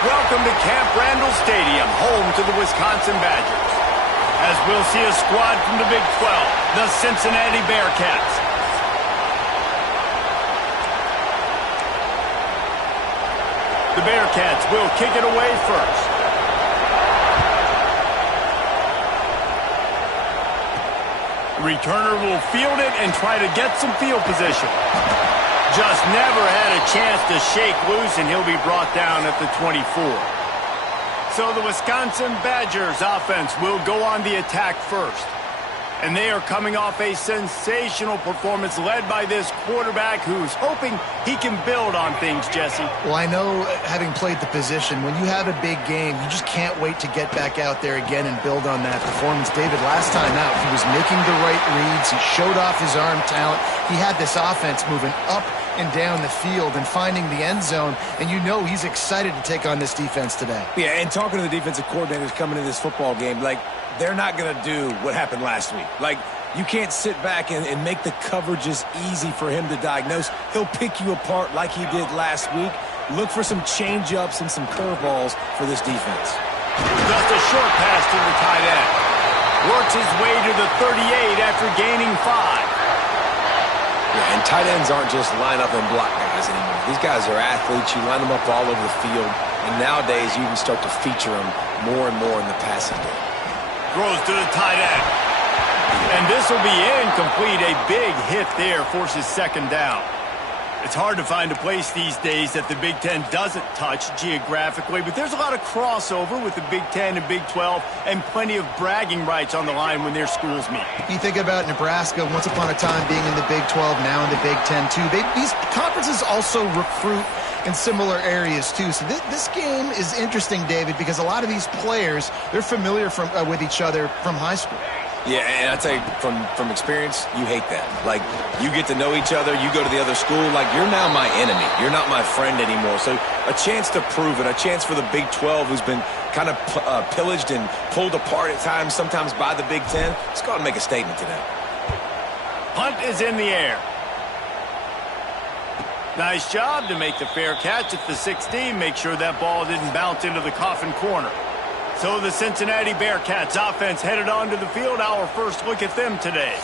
Welcome to Camp Randall Stadium, home to the Wisconsin Badgers. As we'll see a squad from the Big 12, the Cincinnati Bearcats. The Bearcats will kick it away first. The returner will field it and try to get some field position. Just never had a chance to shake loose, and he'll be brought down at the 24. So the Wisconsin Badgers offense will go on the attack first. And they are coming off a sensational performance led by this quarterback who's hoping he can build on things, Jesse. Well, I know, having played the position, when you have a big game, you just can't wait to get back out there again and build on that performance. David, last time out, he was making the right reads. He showed off his arm talent. He had this offense moving up and down the field and finding the end zone, and you know he's excited to take on this defense today. Yeah, and talking to the defensive coordinators coming into this football game, like, they're not going to do what happened last week. Like, you can't sit back and make the coverages easy for him to diagnose. He'll pick you apart like he did last week. Look for some change-ups and some curveballs for this defense. Just a short pass to the tight end. Works his way to the 38 after gaining 5. Yeah, and tight ends aren't just line up and block guys anymore. These guys are athletes. You line them up all over the field. And nowadays, you can start to feature them more and more in the passing game. Throws to the tight end. And this will be incomplete. A big hit there forces second down. It's hard to find a place these days that the Big Ten doesn't touch geographically, but there's a lot of crossover with the Big Ten and Big 12 and plenty of bragging rights on the line when their schools meet. You think about Nebraska, once upon a time being in the Big 12, now in the Big 10 too. These conferences also recruit in similar areas too. So this game is interesting, David, because a lot of these players, they're familiar with each other from high school. Yeah, and I tell you, from experience, you hate that. Like, you get to know each other, you go to the other school, like, you're now my enemy. You're not my friend anymore. So a chance to prove it, a chance for the Big 12, who's been kind of pillaged and pulled apart at times, sometimes by the Big 10. Let's go out and make a statement today. Punt is in the air. Nice job to make the fair catch at the 16. Make sure that ball didn't bounce into the coffin corner. So the Cincinnati Bearcats offense headed onto the field. Our first look at them today.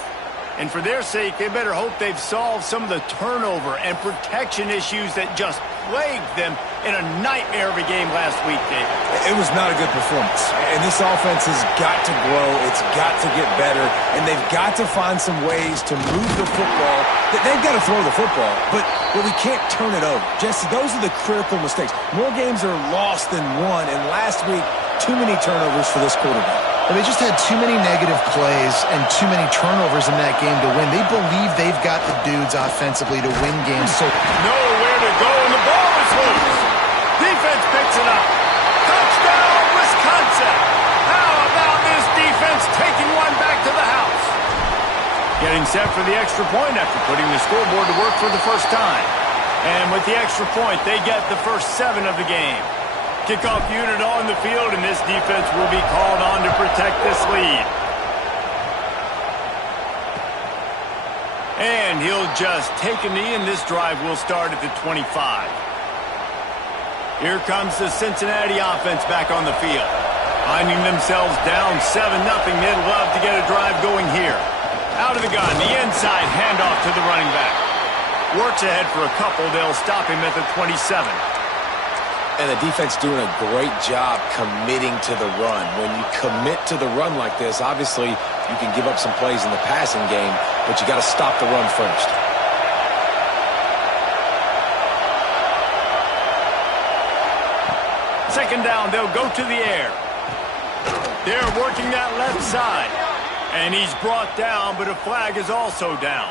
And for their sake, they better hope they've solved some of the turnover and protection issues that just plagued them in a nightmare of a game last week, David. It was not a good performance. And this offense has got to grow. It's got to get better. And they've got to find some ways to move the football. They've got to throw the football, but we can't turn it over. Jesse, those are the critical mistakes. More games are lost than won, and last week, too many turnovers for this quarterback. Well, they just had too many negative plays and too many turnovers in that game to win. They believe they've got the dudes offensively to win games. So nowhere to go, and the ball is loose. Defense picks it up. Touchdown, Wisconsin. How about this defense taking one back to the house? Getting set for the extra point after putting the scoreboard to work for the first time. And with the extra point, they get the first 7 of the game. Kickoff unit on the field, and this defense will be called on to protect this lead. And he'll just take a knee, and this drive will start at the 25. Here comes the Cincinnati offense back on the field. Finding themselves down 7-0, they'd love to get a drive going here. Out of the gun, the inside handoff to the running back. Works ahead for a couple. They'll stop him at the 27. And the defense doing a great job committing to the run. When you commit to the run like this, obviously you can give up some plays in the passing game, but you got to stop the run first. Second down, they'll go to the air. They're working that left side. And he's brought down, but a flag is also down.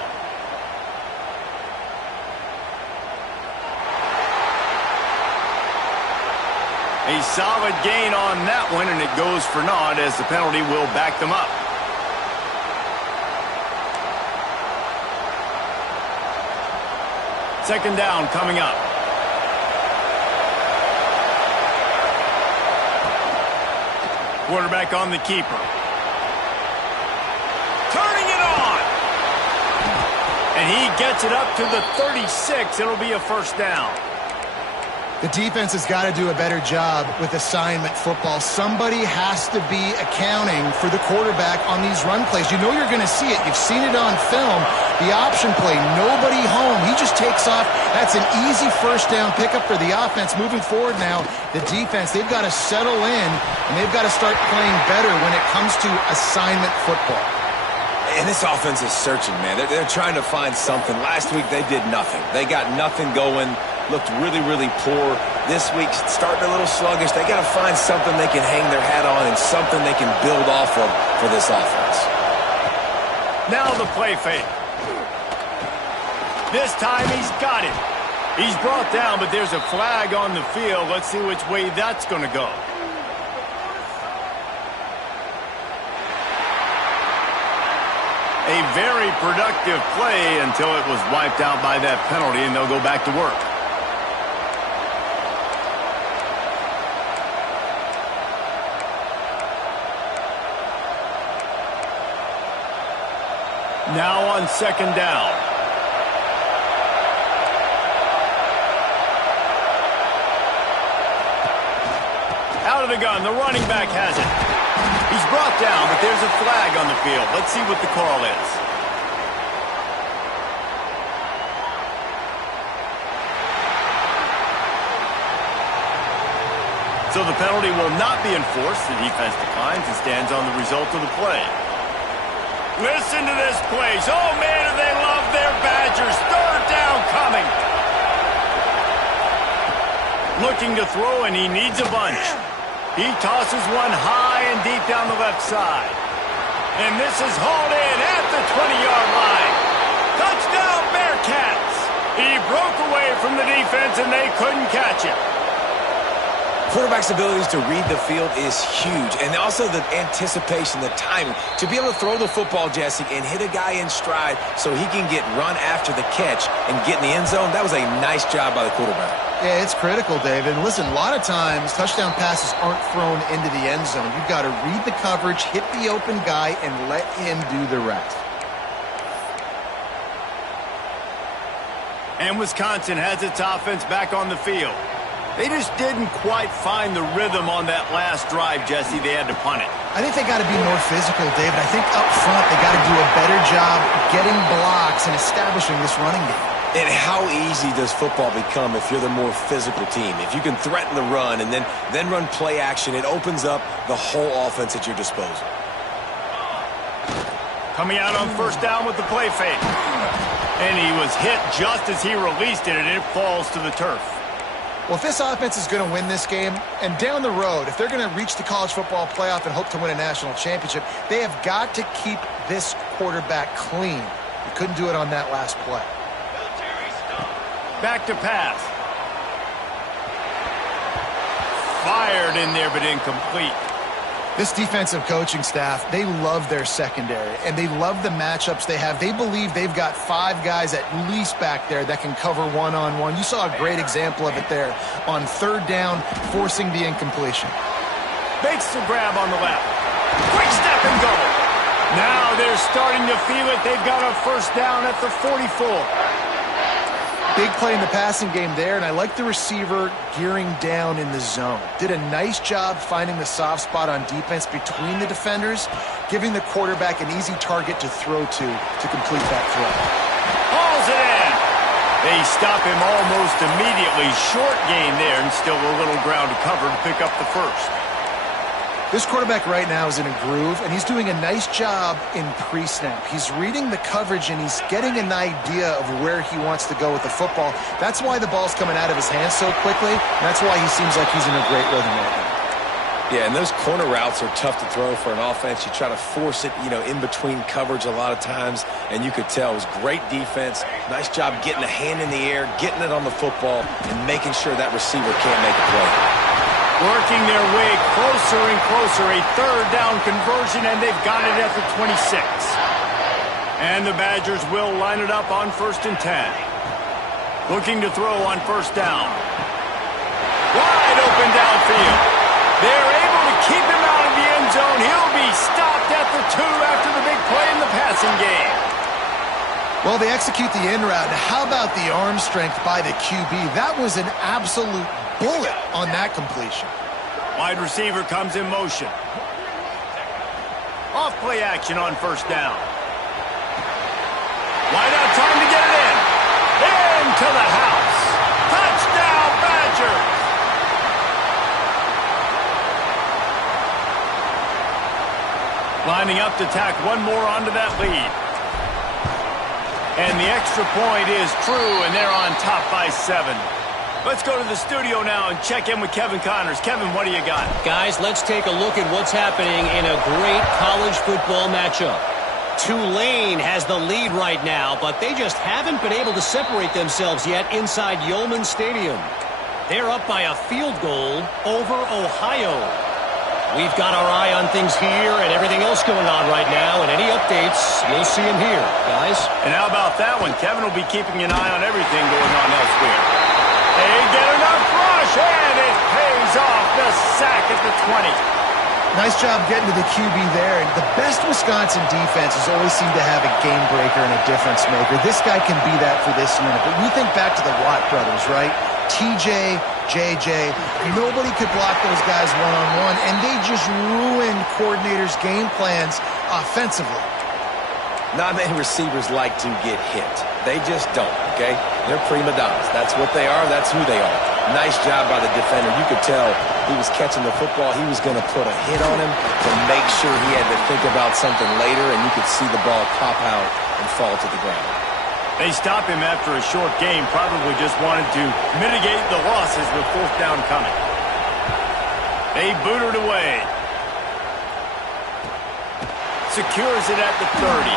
A solid gain on that one, and it goes for naught as the penalty will back them up. Second down coming up. Quarterback on the keeper. Turning it on. And he gets it up to the 36. It'll be a first down. The defense has got to do a better job with assignment football. Somebody has to be accounting for the quarterback on these run plays. You know you're going to see it. You've seen it on film. The option play, nobody home. He just takes off. That's an easy first down pickup for the offense. Moving forward now, the defense, they've got to settle in, and they've got to start playing better when it comes to assignment football. And this offense is searching, man. They're trying to find something. Last week, they did nothing. They got nothing going. Looked really, really poor. This week, starting a little sluggish. They got to find something they can hang their hat on and something they can build off of for this offense. Now the play fake. This time he's got it. He's brought down, but there's a flag on the field. Let's see which way that's going to go. A very productive play until it was wiped out by that penalty, and they'll go back to work. Now on second down. Out of the gun, the running back has it. He's brought down, but there's a flag on the field. Let's see what the call is. So the penalty will not be enforced. The defense declines and stands on the result of the play. Listen to this place. Oh, man, do they love their Badgers. Third down coming. Looking to throw, and he needs a bunch. He tosses one high and deep down the left side. And this is hauled in at the 20-yard line. Touchdown, Bearcats. He broke away from the defense, and they couldn't catch him. Quarterback's abilities to read the field is huge, and also the anticipation, the timing. To be able to throw the football, Jesse, and hit a guy in stride so he can get run after the catch and get in the end zone, that was a nice job by the quarterback. Yeah, it's critical, David. And listen, a lot of times touchdown passes aren't thrown into the end zone. You've got to read the coverage, hit the open guy, and let him do the rest. And Wisconsin has its offense back on the field. They just didn't quite find the rhythm on that last drive, Jesse. They had to punt it. I think they got to be more physical, David. I think up front they got to do a better job getting blocks and establishing this running game. And how easy does football become if you're the more physical team? If you can threaten the run and then run play action, it opens up the whole offense at your disposal. Coming out on first down with the play fake. And he was hit just as he released it, and it falls to the turf. Well, if this offense is going to win this game, and down the road, if they're going to reach the college football playoff and hope to win a national championship, they have got to keep this quarterback clean. He couldn't do it on that last play. Back to pass. Fired in there, but incomplete. This defensive coaching staff, they love their secondary, and they love the matchups they have. They believe they've got 5 guys at least back there that can cover one-on-one. You saw a great example of it there on third down, forcing the incompletion. Bakes the grab on the left. Quick step and go. Now they're starting to feel it. They've got a first down at the 44. Big play in the passing game there, and I like the receiver gearing down in the zone. Did a nice job finding the soft spot on defense between the defenders, giving the quarterback an easy target to throw to complete that throw. Hauls it in. They stop him almost immediately. Short gain there, and still a little ground to cover to pick up the first. This quarterback right now is in a groove, and he's doing a nice job in pre-snap. He's reading the coverage, and he's getting an idea of where he wants to go with the football. That's why the ball's coming out of his hands so quickly, and that's why he seems like he's in a great rhythm right now. Yeah, and those corner routes are tough to throw for an offense. You try to force it, in between coverage a lot of times, and you could tell it was great defense. Nice job getting a hand in the air, getting it on the football, and making sure that receiver can't make a play. Working their way closer and closer. A third down conversion, and they've got it at the 26. And the Badgers will line it up on 1st and 10. Looking to throw on first down. Wide open downfield. They're able to keep him out of the end zone. He'll be stopped at the 2 after the big play in the passing game. Well, they execute the in route. How about the arm strength by the QB? That was an absolute bullet on that completion. Wide receiver comes in motion. Off play action on first down. Wide out, time to get it in. Into the house. Touchdown, Badgers. Lining up to tack one more onto that lead. And the extra point is true, and they're on top by 7. Let's go to the studio now and check in with Kevin Connors. Kevin, what do you got? Guys, let's take a look at what's happening in a great college football matchup. Tulane has the lead right now, but they just haven't been able to separate themselves yet inside Yulman Stadium. They're up by a field goal over Ohio. We've got our eye on things here and everything else going on right now, and any updates, you'll see them here, guys. And how about that one? Kevin will be keeping an eye on everything going on elsewhere. They get enough rush, and it pays off. The sack at the 20. Nice job getting to the QB there. And the best Wisconsin defenses always seem to have a game breaker and a difference maker. This guy can be that for this unit. But you think back to the Watt brothers, right? TJ, JJ, nobody could block those guys one-on-one, and they just ruined coordinators' game plans offensively. Not many receivers like to get hit. They just don't, okay? They're prima donnas. That's what they are. That's who they are. Nice job by the defender. You could tell he was catching the football. He was going to put a hit on him to make sure he had to think about something later, and you could see the ball pop out and fall to the ground. They stop him after a short game, probably just wanted to mitigate the losses with fourth down coming. They boot it away. Secures it at the 30.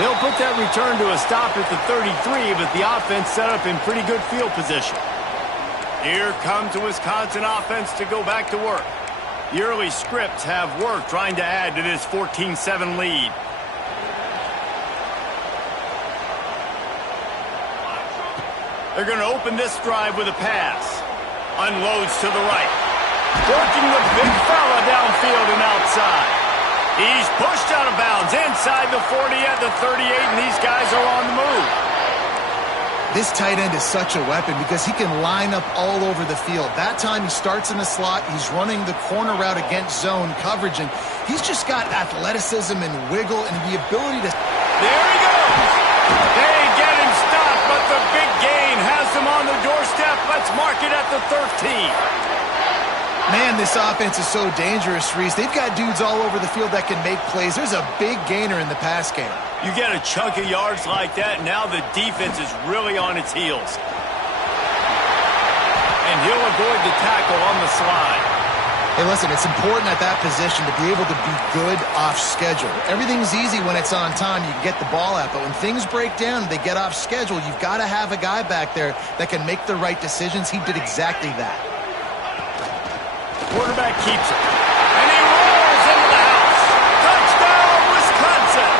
They'll put that return to a stop at the 33, but the offense set up in pretty good field position. Here comes the Wisconsin offense to go back to work. The early scripts have worked trying to add to this 14-7 lead. They're going to open this drive with a pass. Unloads to the right. Working the big fella downfield and outside. He's pushed out of bounds inside the 40 at the 38, and these guys are on the move. This tight end is such a weapon because he can line up all over the field. That time he starts in the slot. He's running the corner route against zone coverage, and he's just got athleticism and wiggle and the ability to... There he goes. They get him stopped, but the big gain has them on the doorstep. Let's mark it at the 13. Man, this offense is so dangerous, Reese. They've got dudes all over the field that can make plays. There's a big gainer in the pass game. You get a chunk of yards like that, now the defense is really on its heels. And he'll avoid the tackle on the slide. Hey, listen, it's important at that position to be able to be good off schedule. Everything's easy when it's on time. You can get the ball out. But when things break down, they get off schedule, you've got to have a guy back there that can make the right decisions. He did exactly that. Quarterback keeps it. And he rolls into the house. Touchdown, Wisconsin!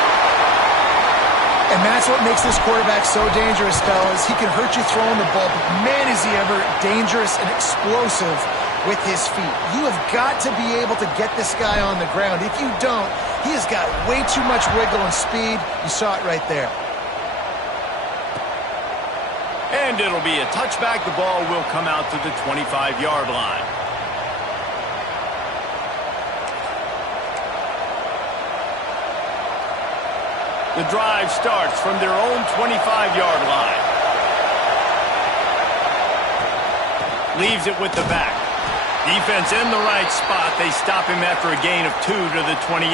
And that's what makes this quarterback so dangerous, fellas. He can hurt you throwing the ball, but man, is he ever dangerous and explosive with his feet. You have got to be able to get this guy on the ground. If you don't, he has got way too much wiggle and speed. You saw it right there. And it'll be a touchback. The ball will come out to the 25-yard line. The drive starts from their own 25-yard line. Leaves it with the back. Defense in the right spot. They stop him after a gain of 2 to the 28.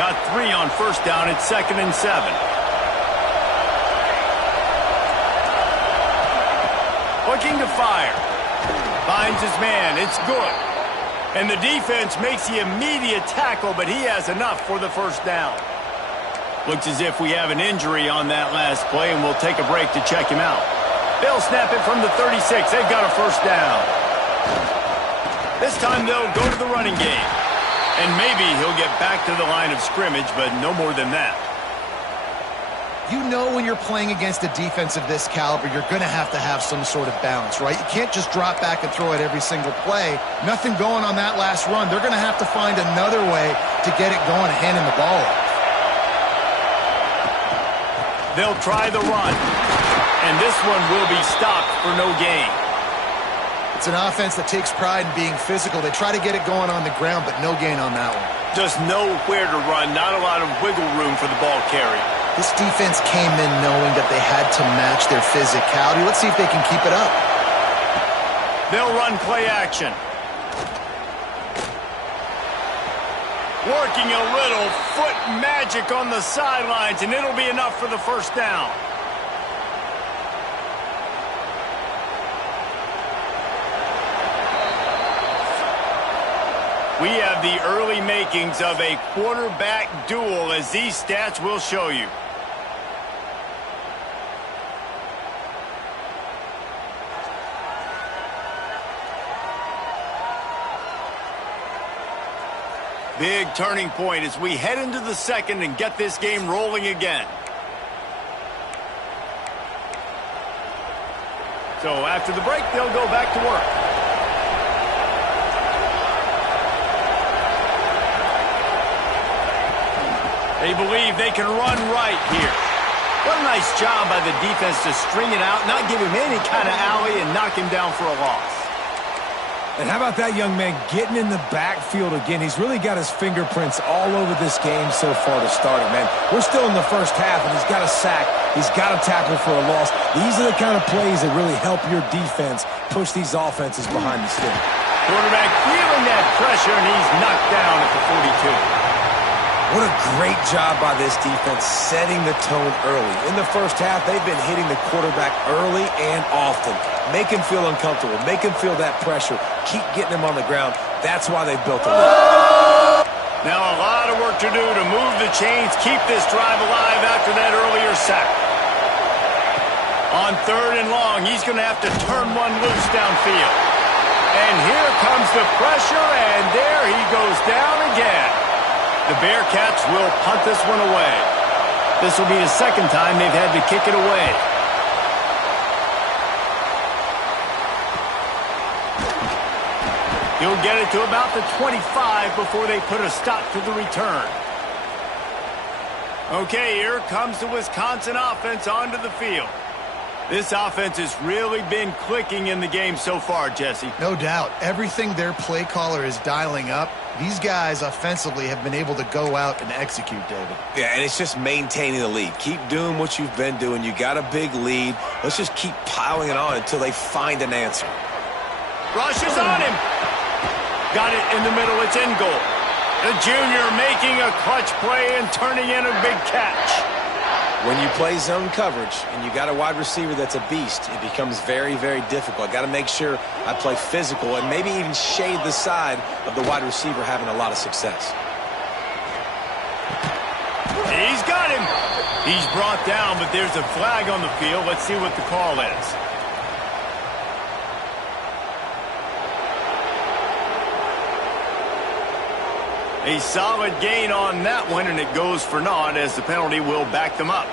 Got 3 on first down. It's 2nd and 7. Looking to fire. Finds his man. It's good. And the defense makes the immediate tackle, but he has enough for the first down. Looks as if we have an injury on that last play, and we'll take a break to check him out. They'll snap it from the 36. They've got a first down. This time they'll go to the running game. And maybe he'll get back to the line of scrimmage, but no more than that. You know when you're playing against a defense of this caliber, you're going to have some sort of balance, right? You can't just drop back and throw it every single play. Nothing going on that last run. They're going to have to find another way to get it going and handing the ball off. They'll try the run. And this one will be stopped for no gain. It's an offense that takes pride in being physical. They try to get it going on the ground, but no gain on that one. Just nowhere to run, not a lot of wiggle room for the ball carrier. This defense came in knowing that they had to match their physicality. Let's see if they can keep it up. They'll run play action. Working a little foot magic on the sidelines, and it'll be enough for the first down. We have the early makings of a quarterback duel, as these stats will show you. Big turning point as we head into the second and get this game rolling again. So after the break, they'll go back to work. They believe they can run right here. What a nice job by the defense to string it out, not give him any kind of alley, and knock him down for a loss. And how about that young man getting in the backfield again? He's really got his fingerprints all over this game so far to start it, man. We're still in the first half, and he's got a sack. He's got a tackle for a loss. These are the kind of plays that really help your defense push these offenses behind the stick. Quarterback feeling that pressure, and he's knocked down at the 42. What a great job by this defense setting the tone early. In the first half, they've been hitting the quarterback early and often. Make him feel uncomfortable. Make him feel that pressure. Keep getting him on the ground. That's why they built a lead. Now a lot of work to do to move the chains, keep this drive alive after that earlier sack. On 3rd and long, he's going to have to turn one loose downfield. And here comes the pressure, and there he goes down again. The Bearcats will punt this one away. This will be the second time they've had to kick it away. He'll get it to about the 25 before they put a stop to the return. Okay, here comes the Wisconsin offense onto the field. This offense has really been clicking in the game so far, Jesse. No doubt. Everything their play caller is dialing up, these guys offensively have been able to go out and execute, David. Yeah, and it's just maintaining the lead. Keep doing what you've been doing. You got a big lead. Let's just keep piling it on until they find an answer. Rush is on him. Got it in the middle. It's in goal. The junior making a clutch play and turning in a big catch. When you play zone coverage and you got a wide receiver that's a beast, it becomes very, very difficult. I got to make sure I play physical and maybe even shade the side of the wide receiver having a lot of success. He's got him. He's brought down, but there's a flag on the field. Let's see what the call is. A solid gain on that one, and it goes for naught as the penalty will back them up.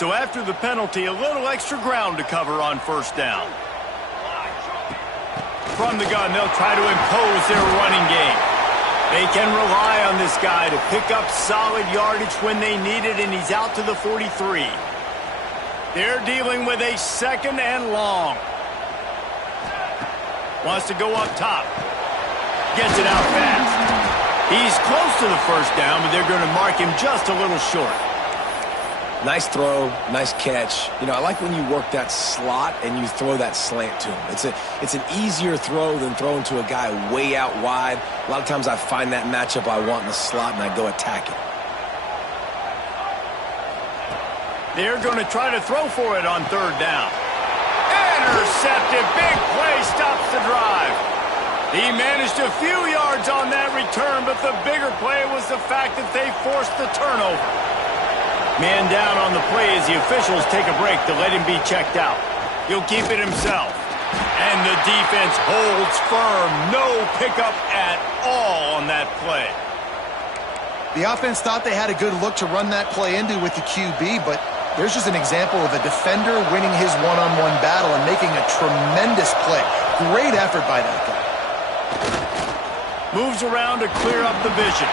So after the penalty, a little extra ground to cover on first down. From the gun, they'll try to impose their running game. They can rely on this guy to pick up solid yardage when they need it, and he's out to the 43. They're dealing with a 2nd and long. Wants to go up top. Gets it out fast. He's close to the first down, but they're going to mark him just a little short. Nice throw, nice catch. You know, I like when you work that slot and you throw that slant to him. It's an easier throw than throwing to a guy way out wide. A lot of times I find that matchup I want in the slot and I go attack it. They're going to try to throw for it on 3rd down. Intercepted. Big play stops the drive. He managed a few yards on that return, but the bigger play was the fact that they forced the turnover. Man down on the play as the officials take a break to let him be checked out. He'll keep it himself. And the defense holds firm. No pickup at all on that play. The offense thought they had a good look to run that play into with the QB, but there's just an example of a defender winning his one-on-one battle and making a tremendous play. Great effort by that guy. Moves around to clear up the vision.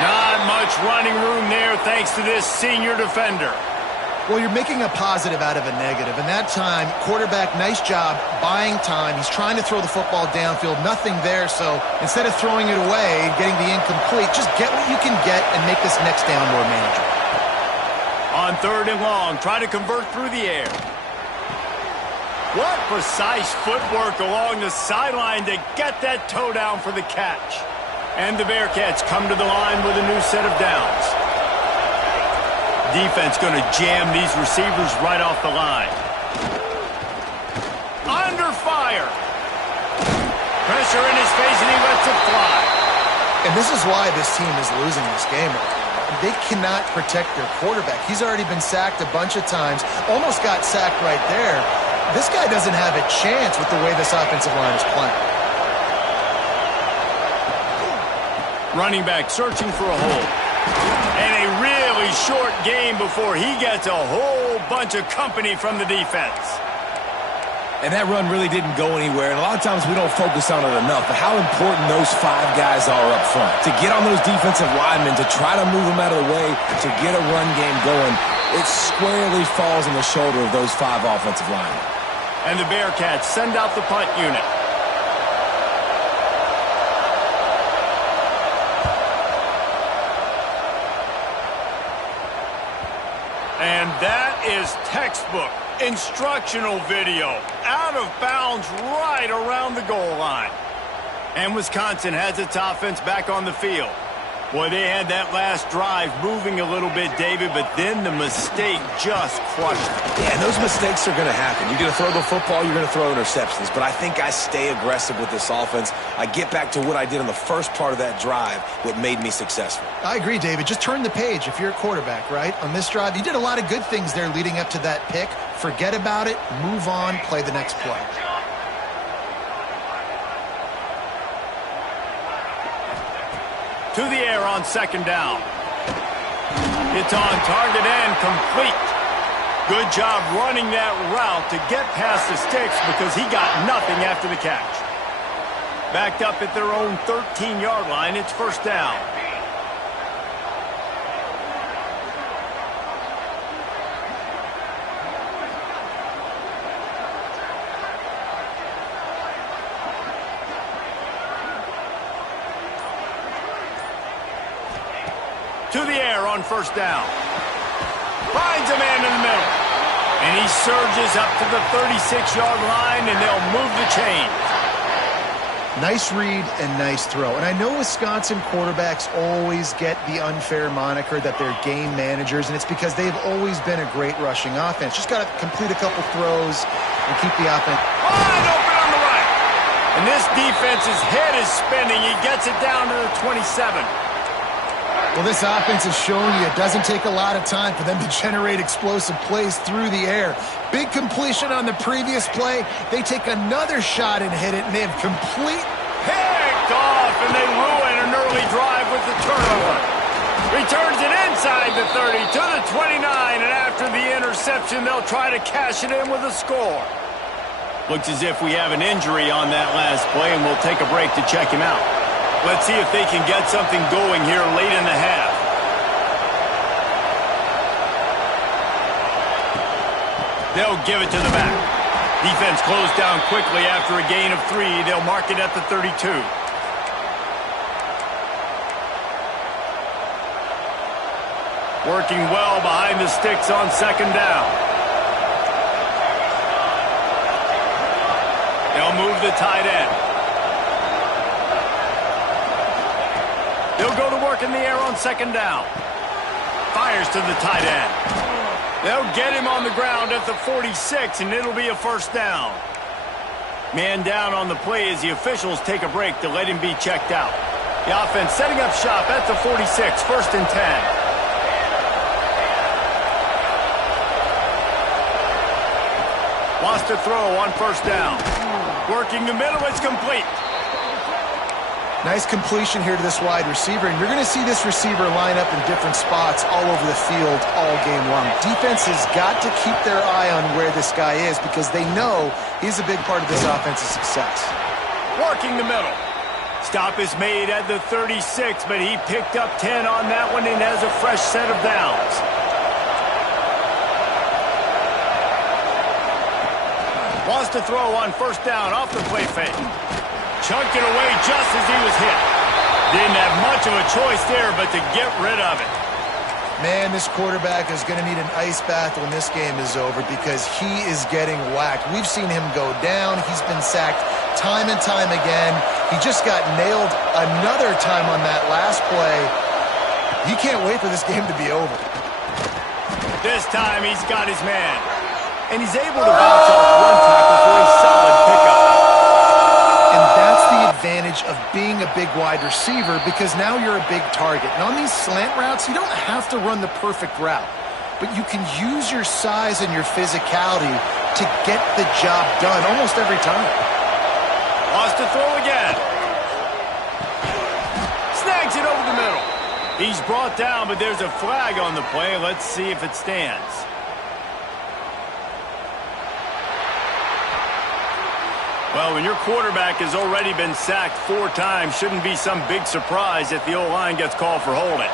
Not much running room there thanks to this senior defender. Well, you're making a positive out of a negative. And that time, quarterback, nice job buying time. He's trying to throw the football downfield. Nothing there. So instead of throwing it away and getting the incomplete, just get what you can get and make this next down more manageable. On 3rd and long, try to convert through the air. What precise footwork along the sideline to get that toe down for the catch. And the Bearcats come to the line with a new set of downs. Defense going to jam these receivers right off the line. Under fire. Pressure in his face, and he lets it fly. And this is why this team is losing this game. They cannot protect their quarterback. He's already been sacked a bunch of times. Almost got sacked right there. This guy doesn't have a chance with the way this offensive line is playing. Running back searching for a hole. And a really short game before he gets a whole bunch of company from the defense. And that run really didn't go anywhere, and a lot of times we don't focus on it enough, but how important those 5 guys are up front. To get on those defensive linemen, to try to move them out of the way, to get a run game going, it squarely falls on the shoulder of those 5 offensive linemen. And the Bearcats send out the punt unit. And that is textbook instructional video. Out of bounds right around the goal line. And Wisconsin has its offense back on the field. Boy, they had that last drive moving a little bit, David, but then the mistake just crushed them. Yeah, and those mistakes are going to happen. You're going to throw the football, you're going to throw interceptions. But I think I stay aggressive with this offense. I get back to what I did on the first part of that drive, what made me successful. I agree, David. Just turn the page if you're a quarterback, right? On this drive, you did a lot of good things there leading up to that pick. Forget about it, move on, play the next play. To the air on 2nd down. It's on target and complete. Good job running that route to get past the sticks because he got nothing after the catch. Backed up at their own 13-yard line, it's 1st down. To the air on 1st down. Finds a man in the middle. And he surges up to the 36-yard line, and they'll move the chain. Nice read and nice throw. And I know Wisconsin quarterbacks always get the unfair moniker that they're game managers, and it's because they've always been a great rushing offense. Just got to complete a couple throws and keep the offense. Wide open on the right. And this defense's head is spinning. He gets it down to the 27. Well, this offense has shown you it doesn't take a lot of time for them to generate explosive plays through the air. Big completion on the previous play. They take another shot and hit it, and they have complete... Picked off, and they ruin an early drive with the turnover. Returns it inside the 30 to the 29, and after the interception, they'll try to cash it in with a score. Looks as if we have an injury on that last play, and we'll take a break to check him out. Let's see if they can get something going here late in the half. They'll give it to the back. Defense closed down quickly after a gain of 3. They'll mark it at the 32. Working well behind the sticks on 2nd down. They'll move the tight end. They'll go to work in the air on 2nd down. Fires to the tight end. They'll get him on the ground at the 46, and it'll be a 1st down. Man down on the play as the officials take a break to let him be checked out. The offense setting up shop at the 46, 1st and 10. Wants to throw on 1st down. Working the middle, it's complete. Nice completion here to this wide receiver, and you're going to see this receiver line up in different spots all over the field all game long. Defense has got to keep their eye on where this guy is because they know he's a big part of this offense's success. Working the middle. Stop is made at the 36, but he picked up 10 on that one and has a fresh set of downs. Wants to throw on first down off the play fake. Chunked it away just as he was hit. Didn't have much of a choice there but to get rid of it. Man, this quarterback is going to need an ice bath when this game is over because he is getting whacked. We've seen him go down. He's been sacked time and time again. He just got nailed another time on that last play. He can't wait for this game to be over. This time he's got his man. And he's able to bounce off one tackle for a solid pickup. And that's the advantage of being a big wide receiver because now you're a big target. And on these slant routes, you don't have to run the perfect route, but you can use your size and your physicality to get the job done almost every time. Wants to throw again. Snags it over the middle. He's brought down, but there's a flag on the play. Let's see if it stands. Well, when your quarterback has already been sacked 4 times, shouldn't be some big surprise if the O-line gets called for holding.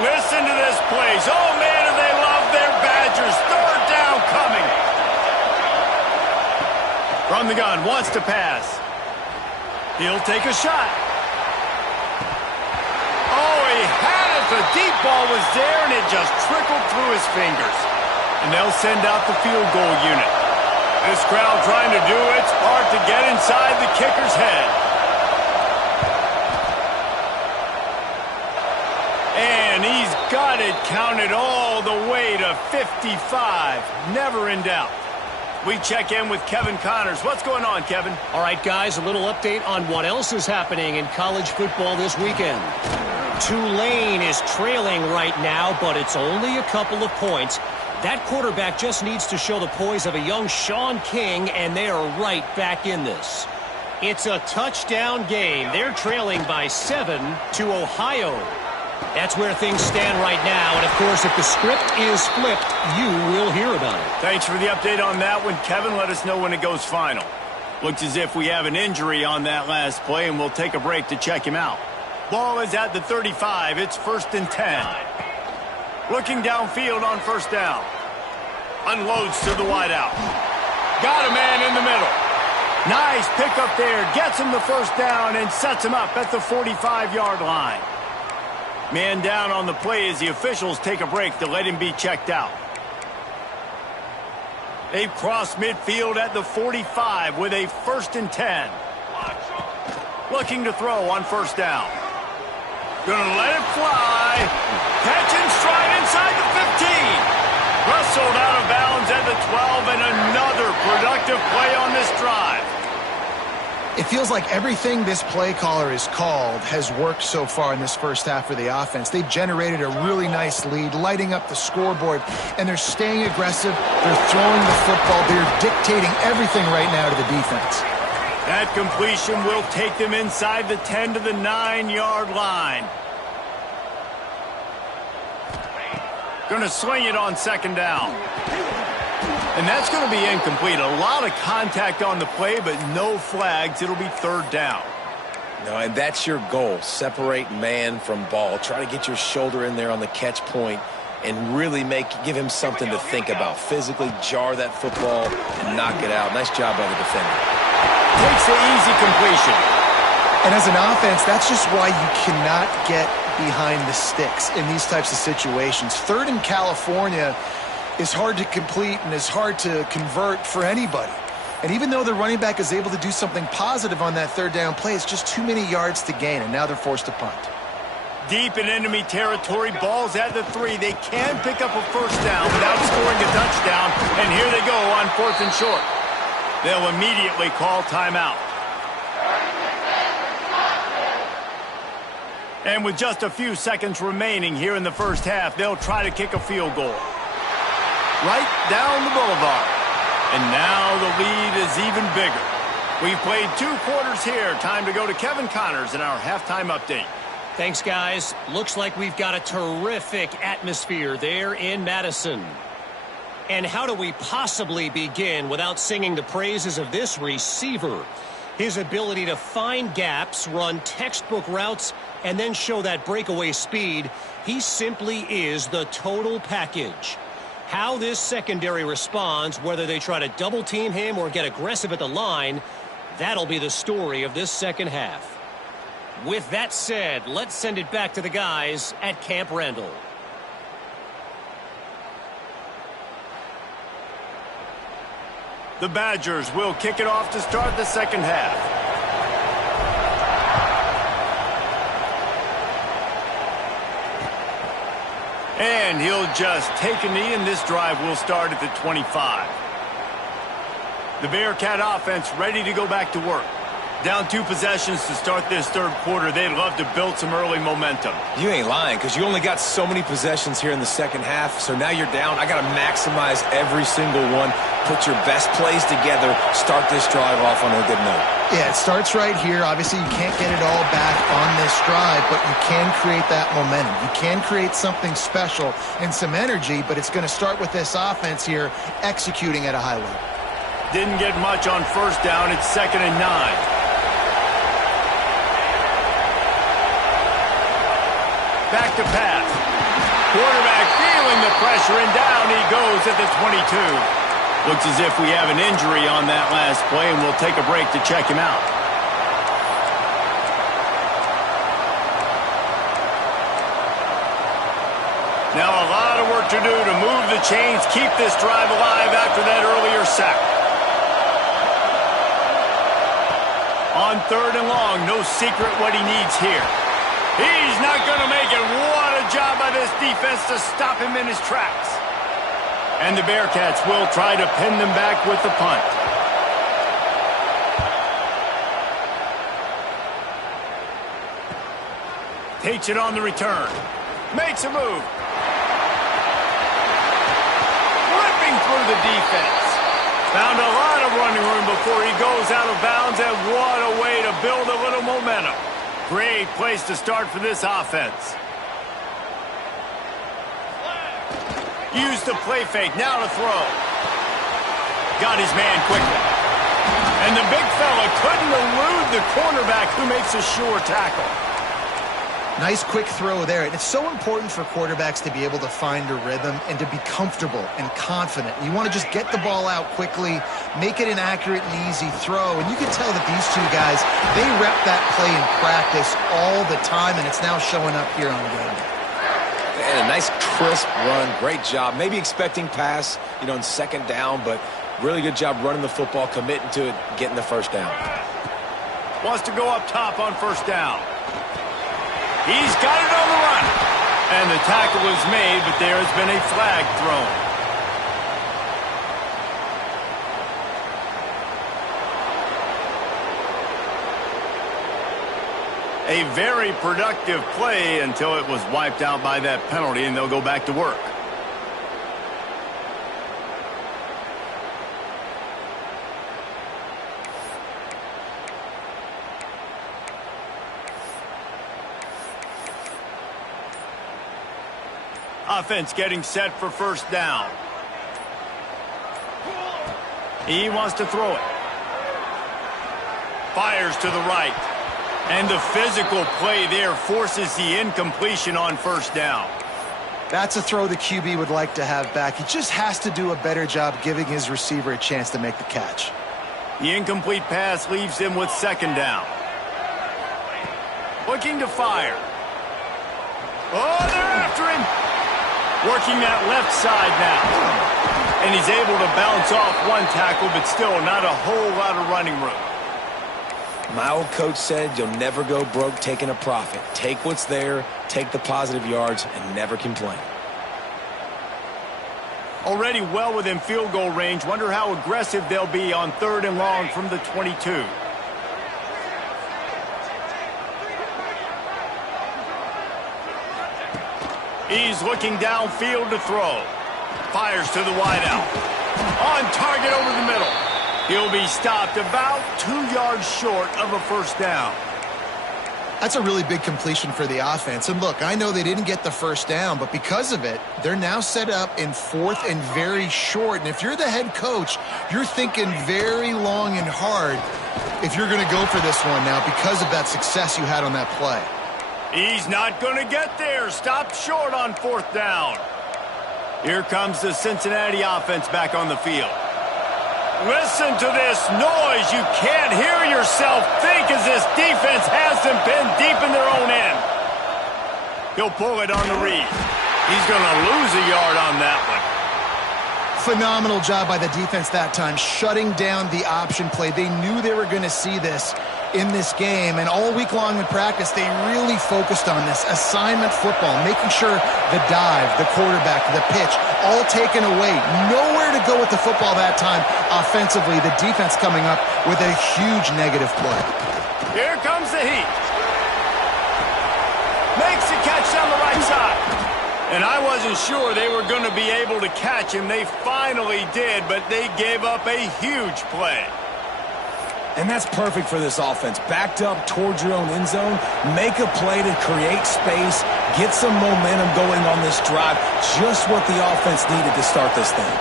Listen to this place. Oh, man, do they love their Badgers. Third down coming. From the gun, wants to pass. He'll take a shot. Oh, he had it. The deep ball was there, and it just trickled through his fingers. And they'll send out the field goal unit. This crowd trying to do its part to get inside the kicker's head. And he's got it counted all the way to 55. Never in doubt. We check in with Kevin Connors. What's going on, Kevin? All right, guys, a little update on what else is happening in college football this weekend. Tulane is trailing right now, but it's only a couple of points. That quarterback just needs to show the poise of a young Sean King, and they are right back in this. It's a touchdown game. They're trailing by 7 to Ohio. That's where things stand right now, and of course, if the script is flipped, you will hear about it. Thanks for the update on that one, Kevin. Let us know when it goes final. Looks as if we have an injury on that last play, and we'll take a break to check him out. Ball is at the 35. It's 1st and 10. Looking downfield on first down. Unloads to the wideout. Got a man in the middle. Nice pickup there. Gets him the first down and sets him up at the 45-yard line. Man down on the play as the officials take a break to let him be checked out. They've crossed midfield at the 45 with a 1st and 10. Looking to throw on first down. Gonna let it fly. Catch and stride inside the 15. Wrestled out of bounds at the 12, and another productive play on this drive. It feels like everything this play caller has called has worked so far in this first half for the offense. They've generated a really nice lead, lighting up the scoreboard, and they're staying aggressive. They're throwing the football. They're dictating everything right now to the defense. That completion will take them inside the 10 to the 9-yard line. Going to swing it on second down. And that's going to be incomplete. A lot of contact on the play, but no flags. It'll be 3rd down. No, and that's your goal. Separate man from ball. Try to get your shoulder in there on the catch point and really give him something to think about. Physically jar that football and knock it out. Nice job by the defender. Takes the easy completion. And as an offense, that's just why you cannot get behind the sticks in these types of situations. 3rd in California is hard to complete and is hard to convert for anybody. And even though the running back is able to do something positive on that 3rd down play, it's just too many yards to gain, and now they're forced to punt. Deep in enemy territory, ball's at the 3. They can pick up a first down without scoring a touchdown, and here they go on 4th and short. They'll immediately call timeout. And with just a few seconds remaining here in the first half, they'll try to kick a field goal. Right down the boulevard. And now the lead is even bigger. We've played 2 quarters here. Time to go to Kevin Connors in our halftime update. Thanks, guys. Looks like we've got a terrific atmosphere there in Madison. And how do we possibly begin without singing the praises of this receiver? His ability to find gaps, run textbook routes, and then show that breakaway speed, he simply is the total package. How this secondary responds, whether they try to double team him or get aggressive at the line, that'll be the story of this second half. With that said, let's send it back to the guys at Camp Randall. The Badgers will kick it off to start the second half. And he'll just take a knee, and this drive will start at the 25. The Bearcat offense ready to go back to work. Down 2 possessions to start this third quarter. They'd love to build some early momentum. You ain't lying, because you only got so many possessions here in the second half, so now you're down. I got to maximize every single one. Put your best plays together. Start this drive off on a good note. Yeah, it starts right here. Obviously, you can't get it all back on this drive, but you can create that momentum. You can create something special and some energy, but it's going to start with this offense here executing at a high level. Didn't get much on first down. It's 2nd and 9. Back to pass. Quarterback feeling the pressure, and down he goes at the 22. Looks as if we have an injury on that last play, and we'll take a break to check him out. Now a lot of work to do to move the chains, keep this drive alive after that earlier sack. On 3rd and long, no secret what he needs here. He's not going to make it. What a job by this defense to stop him in his tracks. And the Bearcats will try to pin them back with the punt. Takes it on the return. Makes a move. Ripping through the defense. Found a lot of running room before he goes out of bounds, and what a way to build a little momentum. Great place to start for this offense. Used the play fake, now to throw. Got his man quickly. And the big fella couldn't elude the cornerback, who makes a sure tackle. Nice quick throw there. And it's so important for quarterbacks to be able to find a rhythm and to be comfortable and confident. You want to just get the ball out quickly, make it an accurate and easy throw. And you can tell that these two guys, they rep that play in practice all the time, and it's now showing up here on game. And a nice crisp run. Great job. Maybe expecting pass, in 2nd down, but really good job running the football, committing to it, getting the first down. Wants to go up top on first down. He's got it on the run. And the tackle is made, but there has been a flag thrown. A very productive play until it was wiped out by that penalty, and they'll go back to work. Offense getting set for first down. He wants to throw it. Fires to the right. And the physical play there forces the incompletion on first down. That's a throw the QB would like to have back. He just has to do a better job giving his receiver a chance to make the catch. The incomplete pass leaves him with 2nd down. Looking to fire. Oh, they're after him. Working that left side now. And he's able to bounce off one tackle, but still not a whole lot of running room. My old coach said you'll never go broke taking a profit. Take what's there, take the positive yards, and never complain. Already well within field goal range. Wonder how aggressive they'll be on 3rd and long from the 22. He's looking downfield to throw. Fires to the wideout. On target over the middle. He'll be stopped about 2 yards short of a first down. That's a really big completion for the offense. And look, I know they didn't get the first down, but because of it, they're now set up in 4th and very short. And if you're the head coach, you're thinking very long and hard if you're going to go for this one now because of that success you had on that play. He's not going to get there. Stopped short on 4th down. Here comes the Cincinnati offense back on the field. Listen to this noise. You can't hear yourself think as this defense has them pinned deep in their own end. He'll pull it on the read. He's going to lose a yard on that one. Phenomenal job by the defense that time, shutting down the option play. They knew they were going to see this in this game, and all week long in practice, they really focused on this assignment football, making sure the dive, the quarterback, the pitch, all taken away. Nowhere to go with the football that time offensively. The defense coming up with a huge negative play. Here comes the heat. Makes the catch down the right side. And I wasn't sure they were going to be able to catch him. They finally did, but they gave up a huge play. And that's perfect for this offense. Backed up towards your own end zone, make a play to create space, get some momentum going on this drive. Just what the offense needed to start this thing.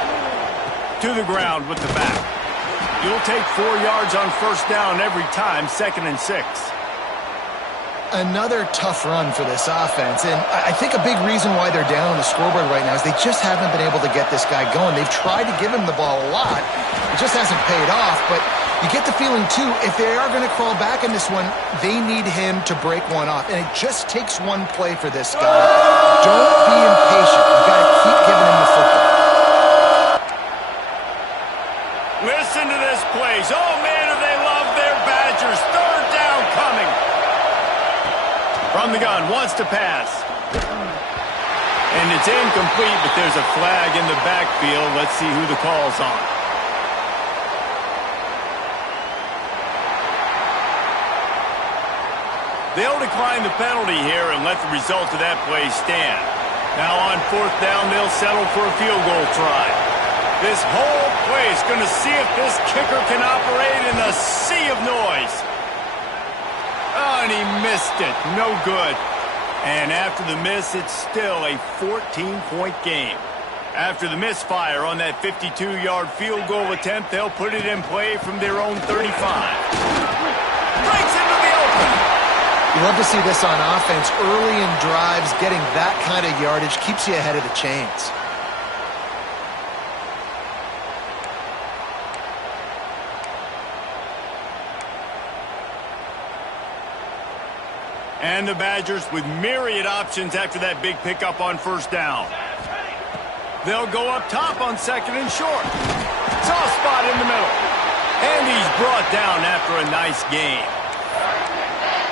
To the ground with the back. You'll take 4 yards on 1st down every time, 2nd and 6. Another tough run for this offense, and I think a big reason why they're down on the scoreboard right now is they just haven't been able to get this guy going. They've tried to give him the ball a lot. It just hasn't paid off, but you get the feeling, too, if they are going to crawl back in this one, they need him to break one off, and it just takes one play for this guy. Don't be impatient. You got to keep giving him the football. Listen to this place. Oh, man, do they love their Badgers. 3rd down coming. From the gun, wants to pass. And it's incomplete, but there's a flag in the backfield. Let's see who the call's on. They'll decline the penalty here and let the result of that play stand. Now on 4th down, they'll settle for a field goal try. This whole play is going to see if this kicker can operate in the sea of noise. Oh, and he missed it. No good. And after the miss, it's still a 14-point game. After the misfire on that 52-yard field goal attempt, they'll put it in play from their own 35. Breaks into the open. You love to see this on offense. Early in drives, getting that kind of yardage keeps you ahead of the chains. And the Badgers with myriad options after that big pickup on 1st down. They'll go up top on 2nd and short. Soft spot in the middle. And he's brought down after a nice game.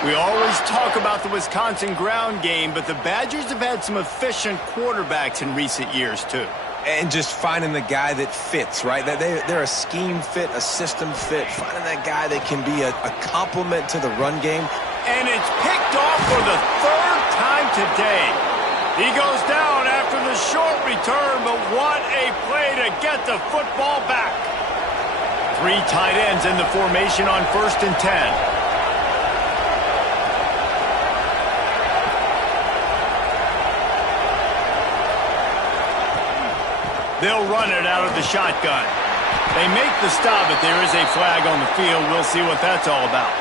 We always talk about the Wisconsin ground game, but the Badgers have had some efficient quarterbacks in recent years, too. And just finding the guy that fits, right? They're a scheme fit, a system fit. Finding that guy that can be a complement to the run game. And it's picked off for the 3rd time today. He goes down after the short return, but what a play to get the football back. 3 tight ends in the formation on 1st and 10. They'll run it out of the shotgun. They make the stop, but there is a flag on the field. We'll see what that's all about.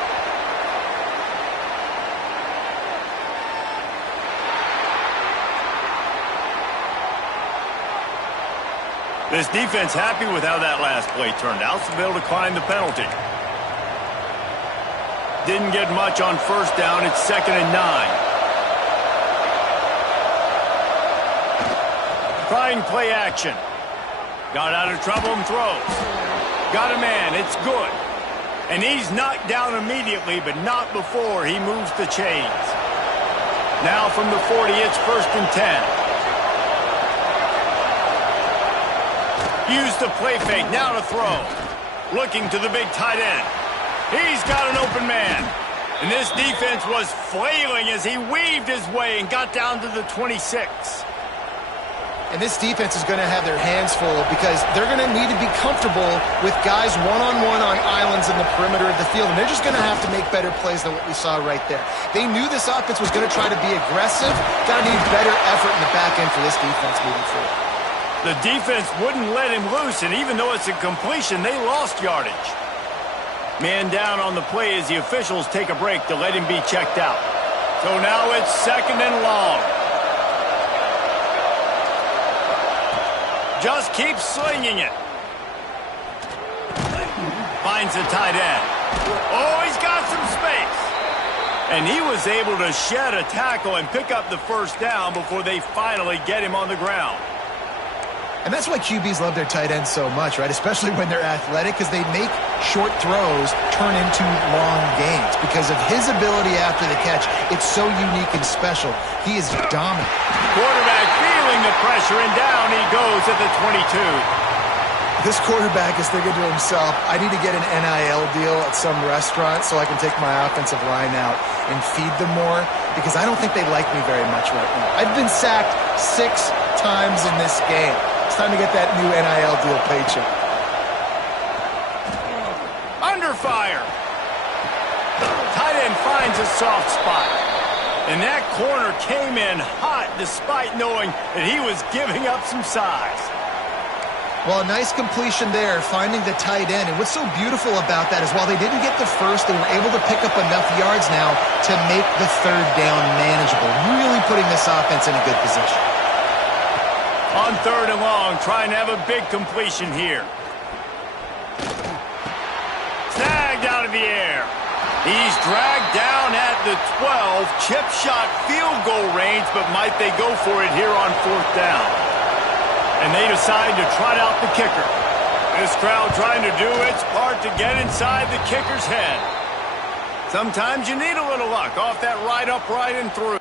This defense happy with how that last play turned out, so they'll decline the penalty. Didn't get much on 1st down. It's 2nd and 9. Trying play action. Got out of trouble and throws. Got a man. It's good. And he's knocked down immediately, but not before he moves the chains. Now from the 40, it's 1st and 10. Use the play fake. Now to throw. Looking to the big tight end. He's got an open man. And this defense was flailing as he weaved his way and got down to the 26. And this defense is going to have their hands full because they're going to need to be comfortable with guys one-on-one on islands in the perimeter of the field. And they're just going to have to make better plays than what we saw right there. They knew this offense was going to try to be aggressive. Got to need better effort in the back end for this defense moving forward. The defense wouldn't let him loose, and even though it's a completion, they lost yardage. Man down on the play as the officials take a break to let him be checked out. So now it's 2nd and long. Just keeps slinging it. Finds the tight end. Oh, he's got some space. And he was able to shed a tackle and pick up the first down before they finally get him on the ground. And that's why QBs love their tight ends so much, right? Especially when they're athletic, because they make short throws turn into long gains. Because of his ability after the catch, it's so unique and special. He is dominant. Quarterback feeling the pressure, and down he goes at the 22. This quarterback is thinking to himself, I need to get an NIL deal at some restaurant so I can take my offensive line out and feed them more, because I don't think they like me very much right now. I've been sacked 6 times in this game. It's time to get that new NIL deal paycheck. Under fire. Tight end finds a soft spot. And that corner came in hot despite knowing that he was giving up some size. Well, a nice completion there, finding the tight end. And what's so beautiful about that is while they didn't get the first, they were able to pick up enough yards now to make the 3rd down manageable, really putting this offense in a good position. On 3rd and long, trying to have a big completion here. Snagged out of the air. He's dragged down at the 12. Chip shot field goal range, but might they go for it here on 4th down? And they decide to trot out the kicker. This crowd trying to do its part to get inside the kicker's head. Sometimes you need a little luck off that right upright and through.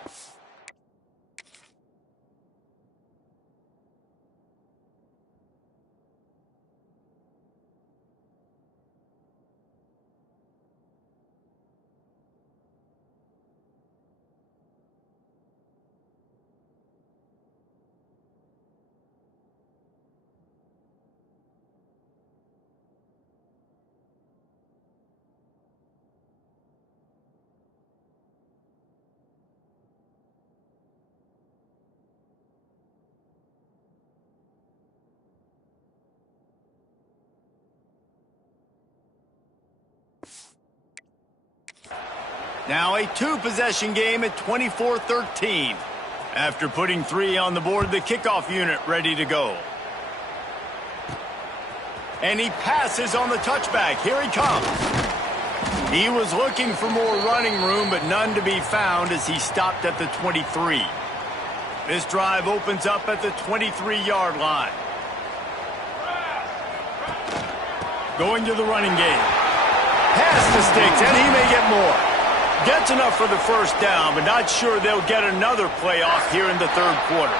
Now a 2-possession game at 24-13. After putting 3 on the board, the kickoff unit ready to go. And he passes on the touchback. Here he comes. He was looking for more running room, but none to be found as he stopped at the 23. This drive opens up at the 23-yard line. Going to the running game. Pass to Sticks, and he may get more. Gets enough for the first down, but not sure they'll get another play off here in the 3rd quarter.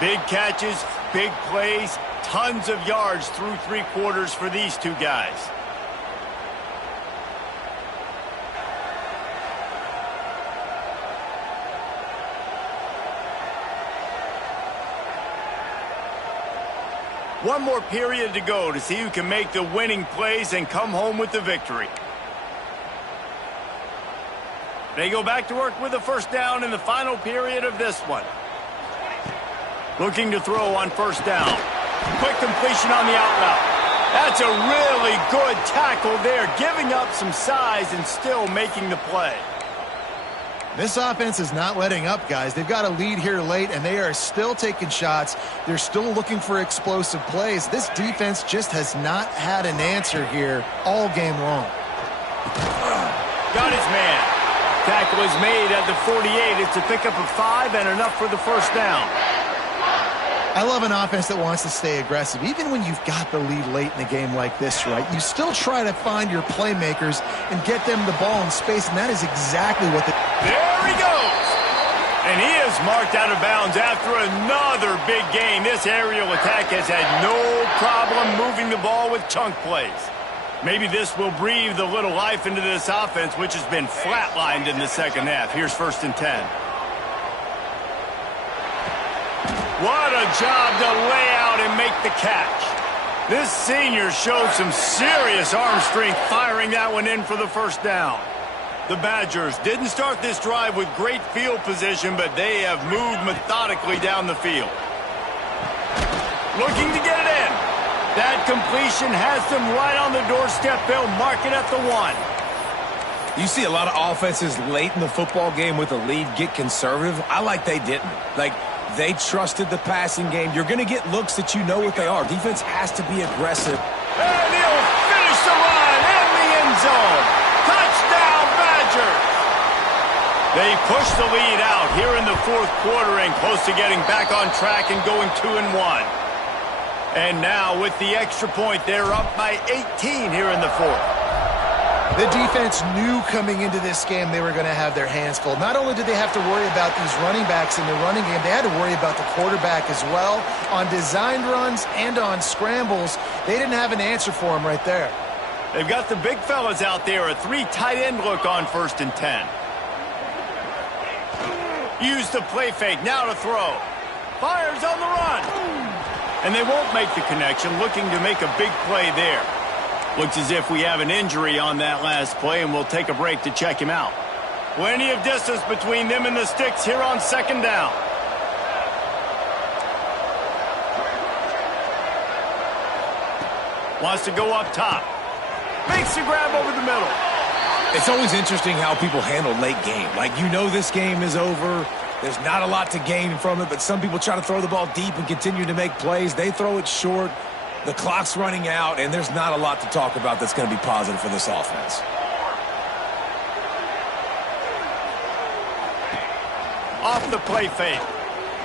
Big catches, big plays, tons of yards through 3 quarters for these 2 guys. One more period to go to see who can make the winning plays and come home with the victory. They go back to work with a first down in the final period of this one. Looking to throw on first down. Quick completion on the out route. That's a really good tackle there, giving up some size and still making the play. This offense is not letting up, guys. They've got a lead here late, and they are still taking shots. They're still looking for explosive plays. This defense just has not had an answer here all game long. Got his man. Tackle is made at the 48. It's a pickup of 5 and enough for the first down. I love an offense that wants to stay aggressive. Even when you've got the lead late in a game like this, right, you still try to find your playmakers and get them the ball in space, and that is exactly what they... There he goes! And he is marked out of bounds after another big game. This aerial attack has had no problem moving the ball with chunk plays. Maybe this will breathe a little life into this offense, which has been flatlined in the second half. Here's 1st and 10. What a job to lay out and make the catch. This senior showed some serious arm strength firing that one in for the first down. The Badgers didn't start this drive with great field position, but they have moved methodically down the field. Looking to get it in. That completion has them right on the doorstep. They'll mark it at the 1. You see a lot of offenses late in the football game with a lead get conservative. I like they didn't. Like, they trusted the passing game. You're going to get looks that you know what they are. Defense has to be aggressive. And he'll finish the run in the end zone. Touchdown, Badgers. They push the lead out here in the fourth quarter and close to getting back on track and going 2-1. And now with the extra point, they're up by 18 here in the fourth. The defense knew coming into this game they were going to have their hands full. Not only did they have to worry about these running backs in the running game, they had to worry about the quarterback as well. On designed runs and on scrambles, they didn't have an answer for him right there. They've got the big fellas out there, a 3 tight end look on 1st and 10. Use the play fake, now to throw. Fires on the run. And they won't make the connection, looking to make a big play there. Looks as if we have an injury on that last play, and we'll take a break to check him out. Plenty of distance between them and the sticks here on 2nd down. Wants to go up top. Makes the grab over the middle. It's always interesting how people handle late game. Like, you know this game is over. There's not a lot to gain from it, but some people try to throw the ball deep and continue to make plays. They throw it short. The clock's running out, and there's not a lot to talk about that's going to be positive for this offense. Off the play fake.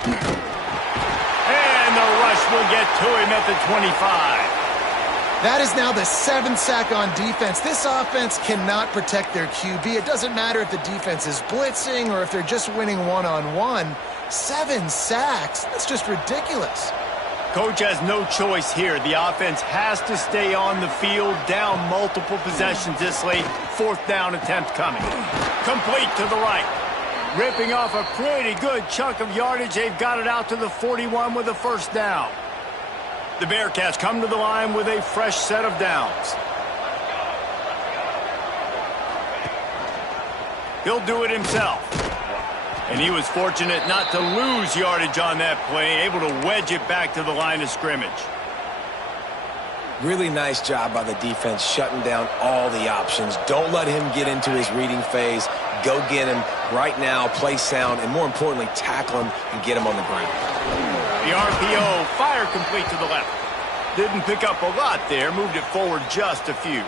And the rush will get to him at the 25. That is now the 7th sack on defense. This offense cannot protect their QB. It doesn't matter if the defense is blitzing or if they're just winning one-on-one. 7 sacks? That's just ridiculous. Coach has no choice here. The offense has to stay on the field, down multiple possessions this late. 4th down attempt coming. Complete to the right. Ripping off a pretty good chunk of yardage. They've got it out to the 41 with a 1st down. The Bearcats come to the line with a fresh set of downs. He'll do it himself. And he was fortunate not to lose yardage on that play, able to wedge it back to the line of scrimmage. Really nice job by the defense shutting down all the options. Don't let him get into his reading phase. Go get him right now, play sound, and more importantly, tackle him and get him on the ground. The RPO, fire complete to the left. Didn't pick up a lot there, moved it forward just a few.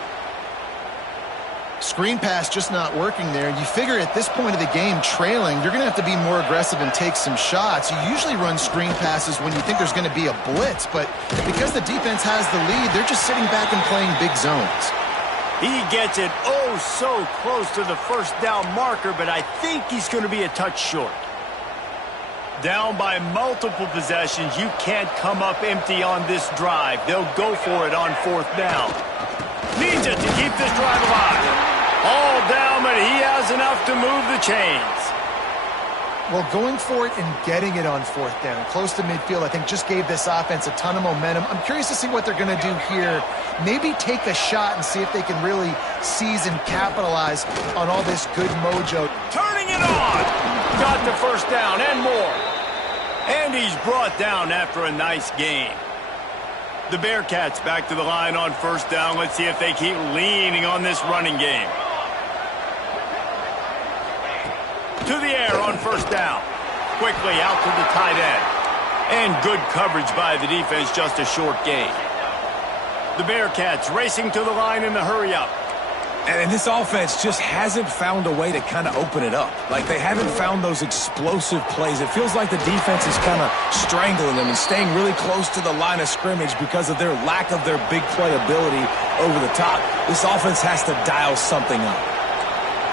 Screen pass just not working there. You figure at this point of the game, trailing, you're going to have to be more aggressive and take some shots. You usually run screen passes when you think there's going to be a blitz, but because the defense has the lead, they're just sitting back and playing big zones. He gets it oh so close to the 1st down marker, but I think he's going to be a touch short. Down by multiple possessions, you can't come up empty on this drive. They'll go for it on 4th down. Needs it to keep this drive alive. All down, but he has enough to move the chains. Well, going for it and getting it on 4th down, close to midfield, I think just gave this offense a ton of momentum. I'm curious to see what they're going to do here. Maybe take a shot and see if they can really seize and capitalize on all this good mojo. Turning it on. Got the 1st down and more. And he's brought down after a nice game. The Bearcats back to the line on 1st down. Let's see if they keep leaning on this running game. To the air on 1st down. Quickly out to the tight end. And good coverage by the defense, just a short gain. The Bearcats racing to the line in the hurry-up. And this offense just hasn't found a way to kind of open it up. Like, they haven't found those explosive plays. It feels like the defense is kind of strangling them and staying really close to the line of scrimmage because of their lack of their big play ability over the top. This offense has to dial something up.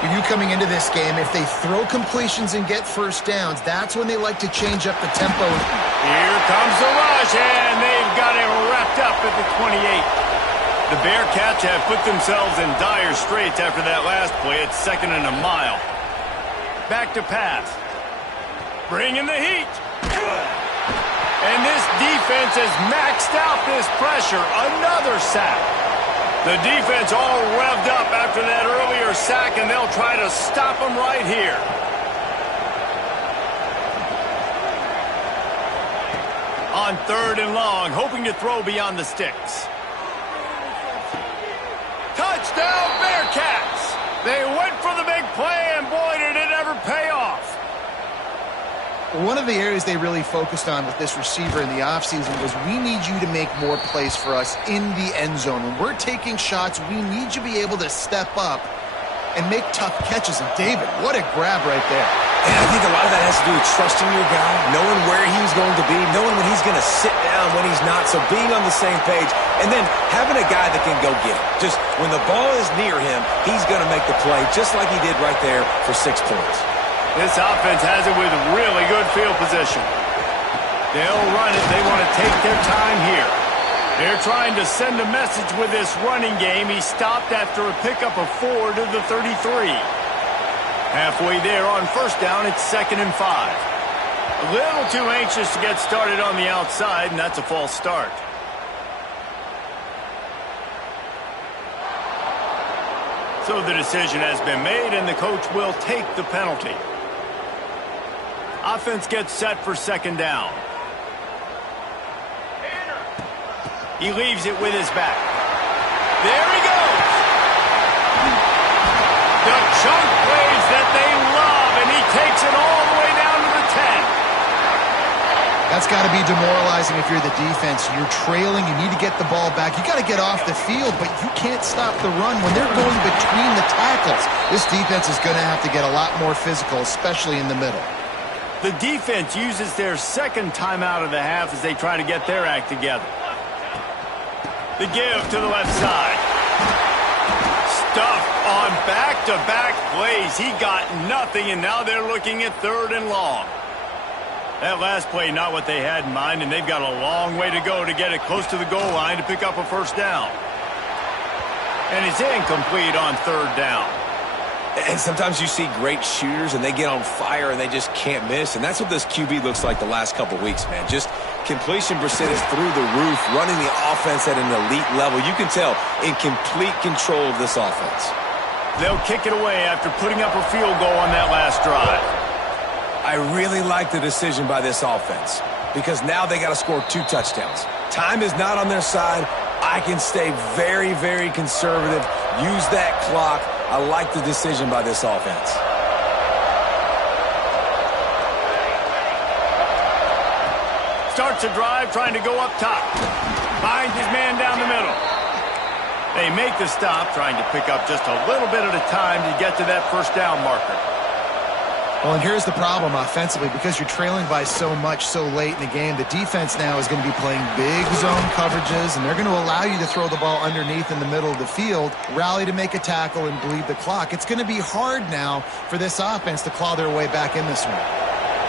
You coming into this game, if they throw completions and get 1st downs, that's when they like to change up the tempo. Here comes the rush, and they've got it wrapped up at the 28. The Bearcats have put themselves in dire straits after that last play. It's 2nd and a mile. Back to pass. Bringing the heat. And this defense has maxed out this pressure. Another sack. The defense all revved up after that earlier sack, and they'll try to stop them right here. On 3rd and long, hoping to throw beyond the sticks. Touchdown, Bearcats! They went for the big play, and boy, did it ever pay off. One of the areas they really focused on with this receiver in the offseason was we need you to make more plays for us in the end zone. When we're taking shots, we need you to be able to step up and make tough catches. And David, what a grab right there. And I think a lot of that has to do with trusting your guy, knowing where he's going to be, knowing when he's going to sit down, when he's not, so being on the same page, and then having a guy that can go get it. Just when the ball is near him, he's going to make the play, just like he did right there for 6 points. This offense has it with really good field position. They'll run it. They want to take their time here. They're trying to send a message with this running game. He stopped after a pickup of 4 to the 33. Halfway there on 1st down, it's 2nd and 5. A little too anxious to get started on the outside, and that's a false start. So the decision has been made, and the coach will take the penalty. Offense gets set for 2nd down. He leaves it with his back. There he goes. The chunk plays that they love, and he takes it all the way down to the 10. That's got to be demoralizing if you're the defense. You're trailing. You need to get the ball back. You got to get off the field, but you can't stop the run when they're going between the tackles. This defense is going to have to get a lot more physical, especially in the middle. The defense uses their 2nd timeout of the half as they try to get their act together. The give to the left side. Stuffed on back-to-back plays. He got nothing, and now they're looking at 3rd and long. That last play, not what they had in mind, and they've got a long way to go to get it close to the goal line to pick up a 1st down. And it's incomplete on 3rd down. And sometimes you see great shooters, and they get on fire, and they just can't miss. And that's what this QB looks like the last couple weeks, man. Just completion percentage through the roof, running the offense at an elite level. You can tell in complete control of this offense. They'll kick it away after putting up a field goal on that last drive. I really like the decision by this offense because now they got to score 2 touchdowns. Time is not on their side. I can stay very, very conservative, use that clock. I like the decision by this offense. Starts a drive trying to go up top. Finds his man down the middle. They make the stop, trying to pick up just a little bit at a time to get to that 1st down marker. Well, and here's the problem offensively. Because you're trailing by so much so late in the game, the defense now is going to be playing big zone coverages, and they're going to allow you to throw the ball underneath in the middle of the field, rally to make a tackle, and bleed the clock. It's going to be hard now for this offense to claw their way back in this one.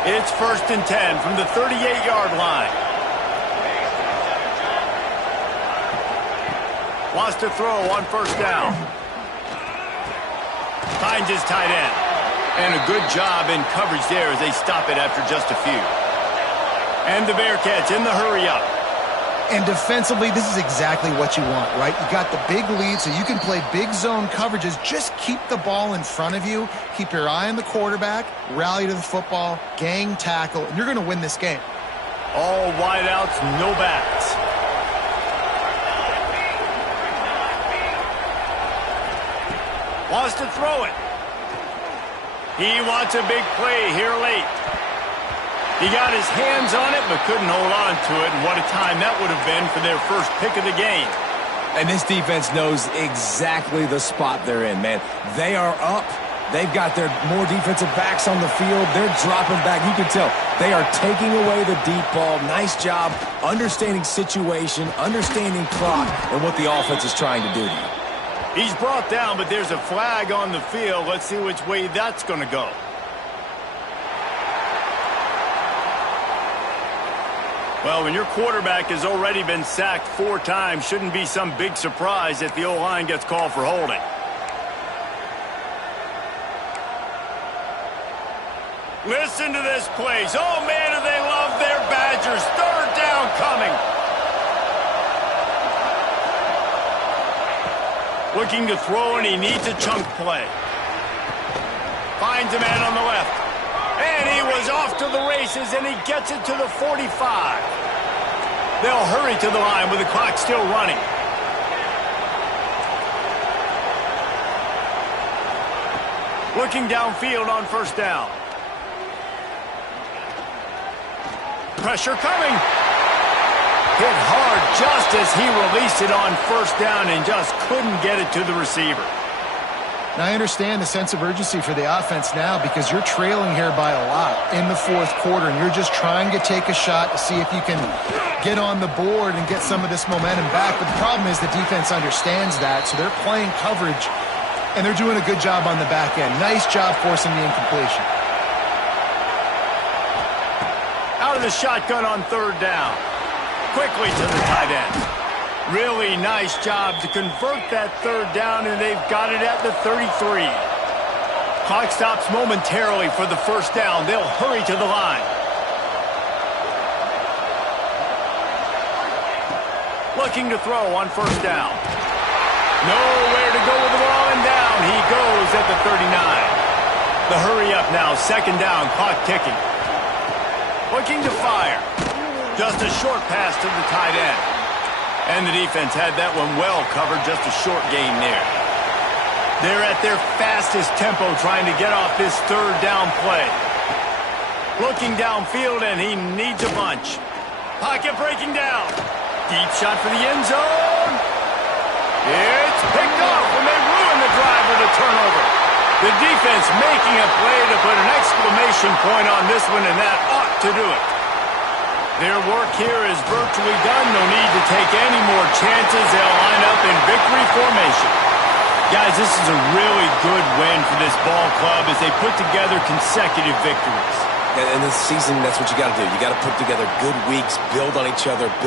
It's 1st and 10 from the 38-yard line. Wants to throw on 1st down. Finds his tight end. And a good job in coverage there as they stop it after just a few. And the Bearcats in the hurry-up. And defensively, this is exactly what you want, right? You got the big lead, so you can play big zone coverages. Just keep the ball in front of you. Keep your eye on the quarterback. Rally to the football. Gang tackle. And you're going to win this game. All wideouts, no backs. Wants to throw it. He wants a big play here late. He got his hands on it, but couldn't hold on to it. And what a time that would have been for their first pick of the game. And this defense knows exactly the spot they're in, man. They are up. They've got their more defensive backs on the field. They're dropping back. You can tell they are taking away the deep ball. Nice job understanding situation, understanding clock, and what the offense is trying to do to you. He's brought down, but there's a flag on the field. Let's see which way that's going to go. Well, when your quarterback has already been sacked 4 times, shouldn't be some big surprise if the O-line gets called for holding. Listen to this place. Oh, man, do they love their Badgers. 3rd coming. Looking to throw, and he needs a chunk play. Finds a man on the left. And he was off to the races, and he gets it to the 45. They'll hurry to the line with the clock still running. Looking downfield on first down. Pressure coming. Hit hard just as he released it on first down and just couldn't get it to the receiver. Now, I understand the sense of urgency for the offense now because you're trailing here by a lot in the fourth quarter, and you're just trying to take a shot to see if you can get on the board and get some of this momentum back. But the problem is the defense understands that, so they're playing coverage, and they're doing a good job on the back end. Nice job forcing the incompletion. Out of the shotgun on third down. Quickly to the tight end. Really nice job to convert that third down, and they've got it at the 33. Clock stops momentarily for the first down. They'll hurry to the line. Looking to throw on first down. Nowhere to go with the ball, and down he goes at the 39. The hurry up now, second down, clock ticking. Looking to fire. Just a short pass to the tight end. And the defense had that one well covered, just a short gain there. They're at their fastest tempo trying to get off this third down play. Looking downfield, and he needs a bunch. Pocket breaking down. Deep shot for the end zone. It's picked off when they ruin the drive with a turnover. The defense making a play to put an exclamation point on this one, and that ought to do it. Their work here is virtually done. No need to take any more chances. They'll line up in victory formation. Guys, this is a really good win for this ball club as they put together consecutive victories. And this season, that's what you got to do. You got to put together good weeks, build on each other,